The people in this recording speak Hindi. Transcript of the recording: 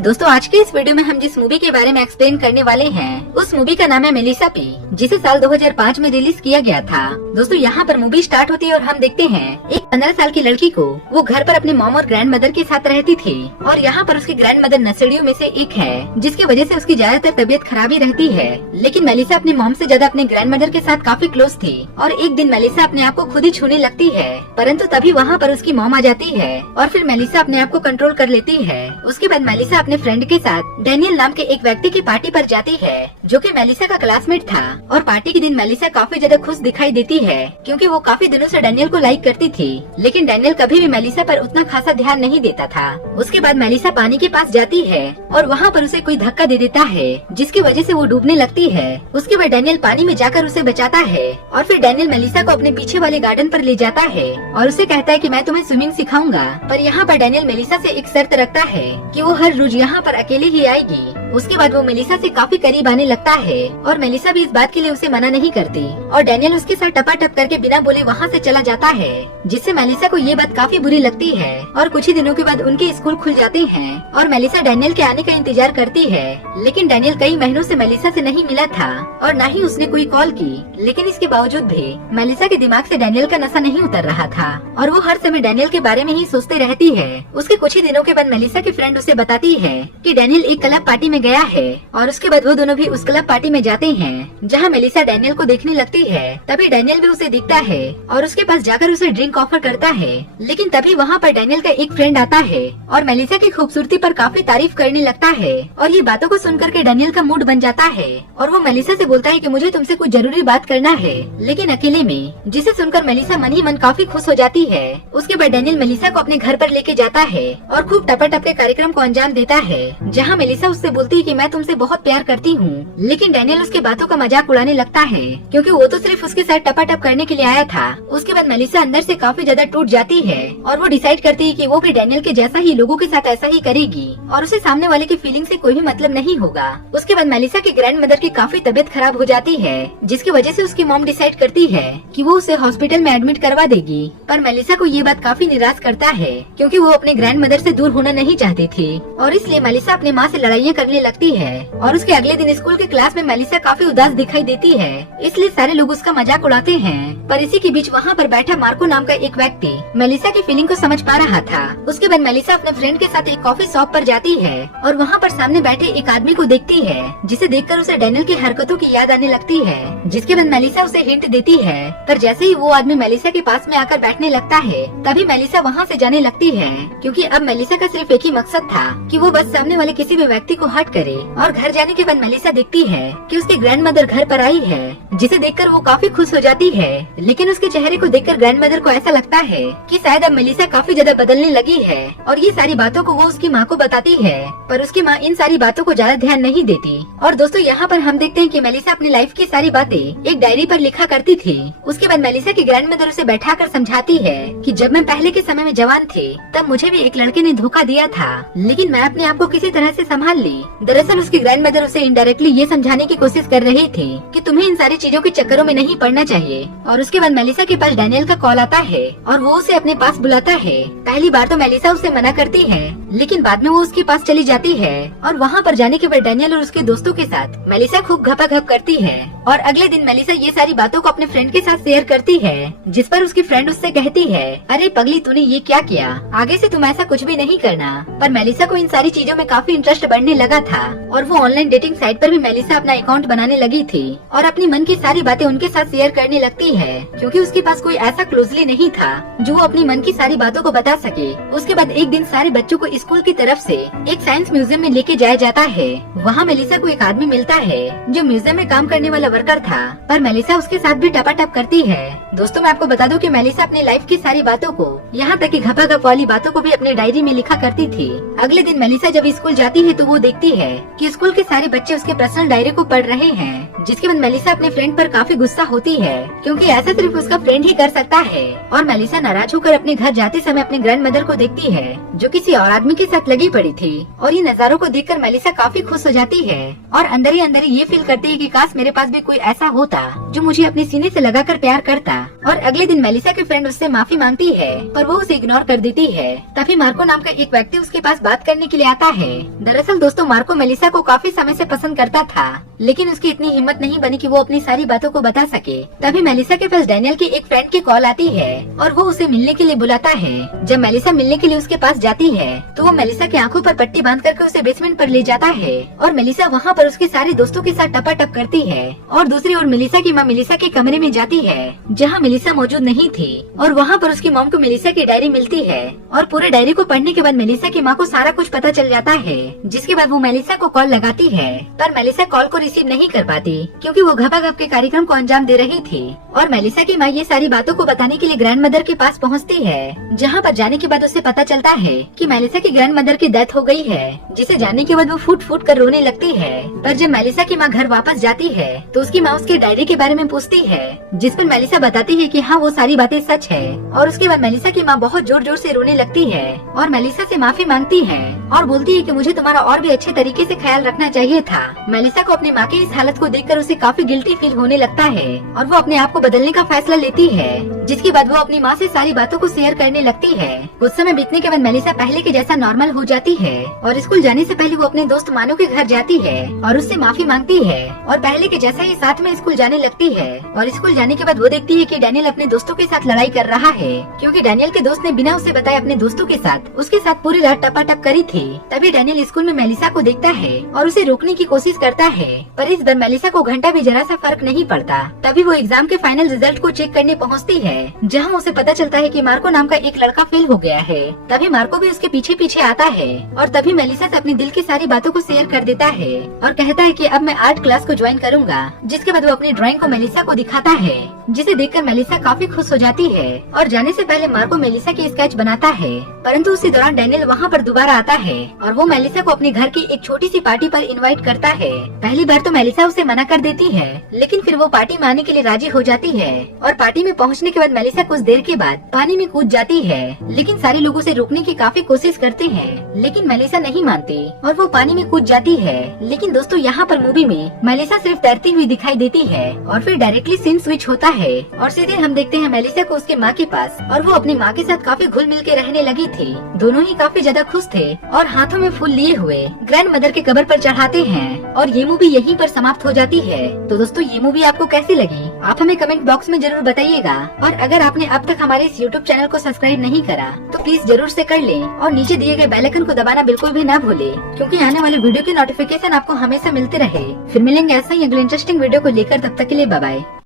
दोस्तों आज के इस वीडियो में हम जिस मूवी के बारे में एक्सप्लेन करने वाले हैं उस मूवी का नाम है मेलिसा पी, जिसे साल 2005 में रिलीज किया गया था। दोस्तों यहाँ पर मूवी स्टार्ट होती है और हम देखते हैं एक 15 साल की लड़की को, वो घर पर अपने मॉम और ग्रैंड मदर के साथ रहती थी और यहाँ पर उसकी ग्रैंड मदर नशेड़ियों में से एक है, जिसकी वजह से उसकी ज्यादातर तबीयत खराब ही रहती है। लेकिन मेलिसा अपनी मॉम से ज्यादा अपने ग्रैंड मदर के साथ काफी क्लोज थी और एक दिन मेलिसा अपने आप को खुद ही छूने लगती है, परंतु तभी वहाँ पर उसकी मॉम आ जाती है और फिर मेलिसा अपने आप को कंट्रोल कर लेती है। उसके बाद मेलिसा अपने फ्रेंड के साथ डैनियल नाम के एक व्यक्ति की पार्टी पर जाती है, जो कि मेलिसा का क्लासमेट था। और पार्टी के दिन मेलिसा काफी ज्यादा खुश दिखाई देती है क्योंकि वो काफी दिनों से डैनियल को लाइक करती थी, लेकिन डैनियल कभी भी मेलिसा पर उतना खासा ध्यान नहीं देता था। उसके बाद मेलिसा पानी के पास जाती है और वहाँ पर उसे कोई धक्का दे देता है, जिसकी वजह से वो डूबने लगती है। उसके बाद डैनियल पानी में जाकर उसे बचाता है और फिर डैनियल मेलिसा को अपने पीछे वाले गार्डन पर ले जाता है और उसे कहता है कि मैं तुम्हें स्विमिंग सिखाऊंगा। पर यहाँ पर डैनियल मेलिसा से एक शर्त रखता है कि वो हर रोज यहाँ पर अकेले ही आएगी। उसके बाद वो मेलिसा से काफी करीब आने लगता है और मेलिसा भी इस बात के लिए उसे मना नहीं करती और डैनियल उसके साथ टपाटप करके बिना बोले वहाँ से चला जाता है, जिससे मेलिसा को ये बात काफी बुरी लगती है। और कुछ ही दिनों के बाद उनके स्कूल खुल जाते हैं और मेलिसा डैनियल के आने का इंतजार करती है, लेकिन डैनियल कई महीनों से मेलिसा से नहीं मिला था और न ही उसने कोई कॉल की। लेकिन इसके बावजूद भी मेलिसा के दिमाग से डैनियल का नशा नहीं उतर रहा था और वो हर समय डैनियल के बारे में ही सोचते रहती है। उसके कुछ ही दिनों के बाद मेलिसा की फ्रेंड उसे बताती है कि डैनियल एक क्लब पार्टी में गया है और उसके बाद वो दोनों भी उस क्लब पार्टी में जाते हैं जहाँ मेलिसा डैनियल को देखने लगती है। तभी डैनियल भी उसे दिखता है और उसके पास जाकर उसे ड्रिंक ऑफर करता है, लेकिन तभी वहाँ पर डैनियल का एक फ्रेंड आता है और मेलिसा की खूबसूरती पर काफी तारीफ करने लगता है। और ये बातों को सुनकर के डैनियल का मूड बन जाता है और वो मेलिसा से बोलता है कि मुझे तुमसे कुछ जरूरी बात करना है, लेकिन अकेले में, जिसे सुनकर मेलिसा मन ही मन काफी खुश हो जाती है। उसके बाद डैनियल मेलिसा को अपने घर पर लेके जाता है और खूब टपाटप के कार्यक्रम को अंजाम देता है, जहाँ मेलिसा उससे बोलती है कि मैं तुमसे बहुत प्यार करती हूँ। लेकिन डैनियल उसके बातों का मजाक उड़ाने लगता है क्योंकि वो तो सिर्फ उसके साथ टपाटप करने के लिए आया था। उसके बाद मेलिसा अंदर से काफी ज्यादा टूट जाती है और वो डिसाइड करती है कि वो भी डैनियल के जैसा ही लोगों के साथ ऐसा ही करेगी और उसे सामने वाले की फीलिंग से कोई भी मतलब नहीं होगा। उसके बाद मेलिसा की ग्रैंड मदर की काफी तबीयत खराब हो जाती है, जिसकी वजह से उसकी मॉम डिसाइड करती है कि वो उसे हॉस्पिटल में एडमिट करवा देगी। पर मेलिसा को ये बात काफी निराश करता है क्योंकि वो अपने ग्रैंड मदर से दूर होना नहीं चाहती थी और इसलिए मेलिसा अपनी माँ से लड़ाइयाँ करने लगती है। और उसके अगले दिन स्कूल के क्लास में मेलिसा काफी उदास दिखाई देती है, इसलिए सारे लोग उसका मजाक उड़ाते हैं। पर इसी के बीच वहाँ पर बैठा मार्को नाम का एक व्यक्ति मेलिसा की फीलिंग को समझ पा रहा था। उसके बाद मेलिसा अपने फ्रेंड के साथ एक कॉफी शॉप पर जाती है और वहाँ पर सामने बैठे एक आदमी को देखती है, जिसे देखकर उसे डैनियल की हरकतों की याद आने लगती है। जिसके बाद मेलिसा उसे हिंट देती है, पर जैसे ही वो आदमी मेलिसा के पास में आकर बैठने लगता है तभी मेलिसा वहाँ से जाने लगती है, क्योंकि अब मेलिसा का सिर्फ एक ही मकसद था कि वो बस सामने वाले किसी भी व्यक्ति को हर्ट करे। और घर जाने के बाद मेलिसा देखती है कि उसकी ग्रैंड मदर घर पर आई है, जिसे देखकर वो काफी खुश हो जाती है। लेकिन उसके चेहरे को देखकर ग्रैंड मदर को ऐसा लगता है कि शायद अब मेलिसा काफी ज्यादा बदलने लगी है और ये सारी बातों को वो उसकी माँ को बताती है, पर उसकी माँ इन सारी बातों को ज्यादा ध्यान नहीं देती। और दोस्तों यहाँ पर हम देखते हैं कि मेलिसा अपनी लाइफ की सारी बातें एक डायरी पर लिखा करती थी। उसके बाद मेलिसा की ग्रैंड मदर उसे बैठाकर समझाती है कि जब मैं पहले के समय में जवान थी तब मुझे भी एक लड़के ने धोखा दिया था, लेकिन मैं अपने आप को किसी तरह से संभाल ली। दरअसल उसकी ग्रैंड मदर उसे इनडायरेक्टली ये समझाने की कोशिश कर रही थी कि तुम्हें इन सारी चीजों के चक्करों में नहीं पड़ना चाहिए। और उसके बाद मेलिसा के पास डैनियल का कॉल आता है और वो उसे अपने पास बुलाता है। पहली बार तो मेलिसा उसे मना करती है, लेकिन बाद में वो उसके पास चली जाती है और वहाँ पर जाने के बाद डैनियल और उसके दोस्तों के साथ मेलिसा खूब घपाघप करती है। और अगले दिन मेलिसा ये सारी बातों को अपने फ्रेंड के साथ शेयर करती है, जिस पर उसकी फ्रेंड उससे कहती है, अरे पगली तूने ये क्या किया, आगे से तुम ऐसा कुछ भी नहीं करना। पर मेलिसा को इन सारी चीजों में काफी इंटरेस्ट बढ़ने लगा था और वो ऑनलाइन डेटिंग साइट पर भी मेलिसा अपना अकाउंट बनाने लगी थी और अपनी मन की सारी बातें उनके साथ शेयर करने लगती है, क्योंकि उसके पास कोई ऐसा क्लोजली नहीं था जो वो अपनी मन की सारी बातों को बता सके। उसके बाद एक दिन सारे बच्चों को स्कूल की तरफ से एक साइंस म्यूजियम में लेके जाया जाता है। वहाँ मेलिसा को एक आदमी मिलता है जो म्यूजियम में काम करने वाला वर्कर था, पर मेलिसा उसके साथ भी टपाटप करती है। दोस्तों मैं आपको बता दूं कि मेलिसा अपनी लाइफ की सारी बातों को, यहाँ तक कि घपाघप वाली बातों को भी अपने डायरी में लिखा करती थी। अगले दिन मेलिसा जब स्कूल जाती है तो वो देखती है कि स्कूल के सारे बच्चे उसके पर्सनल डायरी को पढ़ रहे हैं, जिसके बाद मेलिसा अपने फ्रेंड पर काफी गुस्सा होती है, क्योंकि ऐसा सिर्फ उसका फ्रेंड ही कर सकता है। और मेलिसा नाराज होकर अपने घर जाते समय अपने ग्रैंड मदर को देखती है, जो किसी और आदमी के साथ लगी पड़ी थी। और ये नजारों को देखकर मेलिसा काफी खुश हो जाती है और अंदर ही ये फील करती है कि काश मेरे पास भी कोई ऐसा होता जो मुझे अपने सीने से लगाकर प्यार करता। और अगले दिन मेलिसा की फ्रेंड उससे माफी मांगती है, पर वो उसे इग्नोर कर देती है। तभी मार्को नाम का एक व्यक्ति उसके पास बात करने के लिए आता है। दरअसल दोस्तों, मार्को मेलिसा को काफी समय से पसंद करता था, लेकिन उसकी इतनी हिम्मत नहीं बनी कि वो अपनी सारी बातों को बता सके। तभी मेलिसा के पास डैनियल की एक फ्रेंड की कॉल आती है और वो उसे मिलने के लिए बुलाता है। जब मेलिसा मिलने के लिए उसके पास जाती है तो वो मेलिसा की आंखों पर पट्टी बांध करके उसे बेसमेंट पर ले जाता है और मेलिसा वहाँ पर उसके सारे दोस्तों के साथ टपाटप करती है। और दूसरी ओर मेलिसा की माँ मेलिसा के कमरे में जाती है जहाँ मेलिसा मौजूद नहीं थी, और वहाँ पर उसकी मॉम को मेलिसा की डायरी मिलती है। और पूरे डायरी को पढ़ने के बाद मेलिसा की माँ को सारा कुछ पता चल जाता है, जिसके बाद वो मेलिसा को कॉल लगाती है, पर मेलिसा कॉल को रिसीव नहीं कर पाती क्योंकि वो घपाघप के कार्यक्रम को अंजाम दे रही थी। और मेलिसा की माँ ये सारी बातों को बताने के लिए ग्रैंड मदर के पास पहुँचती है, जहाँ पर जाने के बाद उसे पता चलता है कि मेलिसा की ग्रैंड मदर की डेथ हो गई है, जिसे जानने के बाद वो फूट फूट कर रोने लगती है। पर जब मेलिसा की माँ घर वापस जाती है तो उसकी माँ उसके डायरी के बारे में पूछती है, जिस पर मेलिसा बताती है कि हाँ वो सारी बातें सच है। और उसके बाद मेलिसा की माँ बहुत जोर जोर से रोने लगती है और मेलिसा से माफी मांगती है और बोलती है कि मुझे तुम्हारा और भी अच्छे तरीके से ख्याल रखना चाहिए था। मेलिसा को अपनी माँ की इस हालत को देखकर उसे काफी गिल्टी फील होने लगता है और वो अपने आप को बदलने का फैसला लेती है, जिसके बाद वो अपनी माँ से सारी बातों को शेयर करने लगती है। कुछ समय बीतने के बाद मेलिसा पहले के जैसा नॉर्मल हो जाती है और स्कूल जाने से पहले वो अपने दोस्त मानो के घर जाती है और उससे माफी मांगती है और पहले के जैसा ही साथ में स्कूल जाने लगती है। और स्कूल जाने के बाद वो देखती है कि डैनियल अपने दोस्तों के साथ लड़ाई कर रहा है, क्योंकि डैनियल के दोस्त ने बिना उसे बताए अपने दोस्तों के साथ उसके साथ पूरी रात टपाटप करी थी। तभी डैनियल स्कूल में मेलिसा को देखता है और उसे रोकने की कोशिश करता है, पर इस बार मेलिसा को घंटा भी जरा सा फर्क नहीं पड़ता। तभी वो एग्जाम के फाइनल रिजल्ट को चेक करने पहुँचती है, जहाँ उसे पता चलता है कि मार्को नाम का एक लड़का फेल हो गया है। तभी मार्को भी उसके पीछे पीछे आता है और तभी मेलिसा से अपनी दिल की सारी बातों को शेयर कर देता है और कहता है कि अब मैं आर्ट क्लास को ज्वाइन करूंगा। जिसके बाद वो अपनी ड्राइंग को मेलिसा को दिखाता है, जिसे देखकर मेलिसा काफी खुश हो जाती है और जाने से पहले मार्को मेलिसा की स्केच बनाता है। परंतु उसी दौरान डैनियल वहाँ पर दोबारा आता है और वो मेलिसा को अपने घर की एक छोटी सी पार्टी पर इनवाइट करता है। पहली बार तो मेलिसा उसे मना कर देती है, लेकिन फिर वो पार्टी में आने के लिए राजी हो जाती है। और पार्टी में पहुँचने के बाद मेलिसा कुछ देर के बाद पानी में कूद जाती है, लेकिन सारे लोग उसे रोकने की काफी कोशिश करते हैं, लेकिन मेलिसा नहीं मानती और वो पानी में कूद जाती है। लेकिन दोस्तों, यहाँ पर मूवी में मेलिसा सिर्फ तैरती हुई दिखाई देती है और फिर डायरेक्टली सीन स्विच होता है और सीधे हम देखते हैं मेलिसा को उसके माँ के पास, और वो अपनी माँ के साथ काफी घुल मिल के रहने लगी थी। दोनों ही काफी ज्यादा खुश थे और हाथों में फूल लिए हुए ग्रैंड मदर के कब्र पर चढ़ाते हैं और ये मूवी यहीं पर समाप्त हो जाती है। तो दोस्तों, ये मूवी आपको कैसी लगी आप हमें कमेंट बॉक्स में जरूर बताइएगा। और अगर आपने अब तक हमारे इस YouTube चैनल को सब्सक्राइब नहीं करा तो प्लीज जरूर से कर लें और नीचे दिए गए बेल आइकन को दबाना बिल्कुल भी ना भूले, क्योंकि आने वाले वीडियो की नोटिफिकेशन आपको हमेशा मिलते रहे। फिर मिलेंगे ऐसा ही अगले इंटरेस्टिंग वीडियो को लेकर, तब तक के लिए बाय बाय।